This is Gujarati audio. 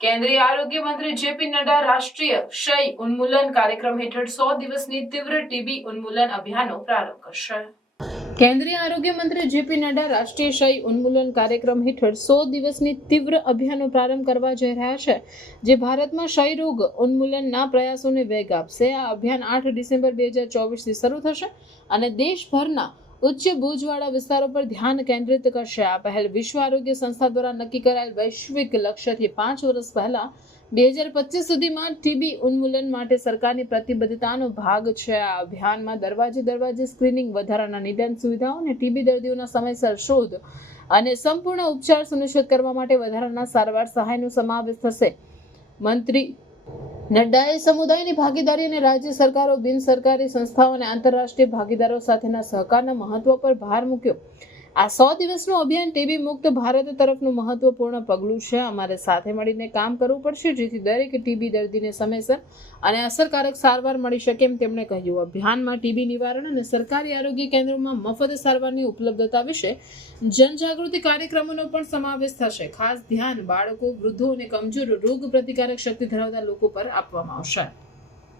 કેન્દ્રીય આરોગ્ય મંત્રી જેપી નડ્ડા રાષ્ટ્રીય ક્ષય ઉન્મૂલન કાર્યક્રમ હેઠળ 100 દિવસની તીવ્ર ટીબી ઉન્મૂલન અભિયાનનો પ્રારંભ કરશે। કેન્દ્રીય આરોગ્ય મંત્રી જેપી નડ્ડા રાષ્ટ્રીય ક્ષય ઉન્મૂલન કાર્યક્રમ હેઠળ 100 દિવસની તીવ્ર અભિયાનનો પ્રારંભ કરવા જઈ રહ્યા છે, જે ભારતમાં ક્ષય રોગ ઉન્મૂલનના પ્રયાસોને વેગ આપશે। આ અભિયાન 8 ડિસેમ્બર 2024થી શરૂ થશે અને દેશભરના ઉચ્ચ ભોજવાળા વિસ્તારો પર ધ્યાન કેન્દ્રિત કરશે। આ પહેલ વિશ્વ આરોગ્ય સંસ્થા દ્વારા નક્કી કરાયેલ વૈશ્વિક લક્ષ્યથી 5 વર્ષ પહેલા 2025 સુધીમાં ટીબી ઉન્મૂલન માટે સરકારની પ્રતિબદ્ધતાનો ભાગ છે। આ અભિયાનમાં દરવાજે સ્ક્રીનિંગ, વધારાના નિદાન સુવિધાઓ અને ટીબી દર્દીઓના સમયસર શોધ અને સંપૂર્ણ ઉપચાર સુનિશ્ચિત કરવા માટે વધારાના સારવાર સહાયનો સમાવેશ થશે। મંત્રી નડ્ડાએ સમુદાયની ભાગીદારી અને રાજ્ય સરકારો, બિન સરકારી સંસ્થાઓ અને આંતરરાષ્ટ્રીય ભાગીદારો સાથેના સહકારના મહત્વ પર ભાર મૂક્યો। આ 100 દિવસનું અભિયાન ટીબી મુક્ત ભારત તરફનું મહત્વપૂર્ણ પગલું છે। અમારે સાથે મળીને કામ કરવું પડશે જેથી દરેક ટીબી દર્દીને સમયસર અને અસરકારક સારવાર મળી શકે, એમ તેમણે કહ્યું। અભિયાનમાં ટીબી નિવારણ અને સરકારી આરોગ્ય કેન્દ્રોમાં મફત સારવારની ઉપલબ્ધતા વિશે જનજાગૃતિ કાર્યક્રમોનો પણ સમાવેશ થશે। ખાસ ધ્યાન બાળકો, વૃદ્ધો અને કમજોર રોગ પ્રતિકારક શક્તિ ધરાવતા લોકો પર આપવામાં આવશે।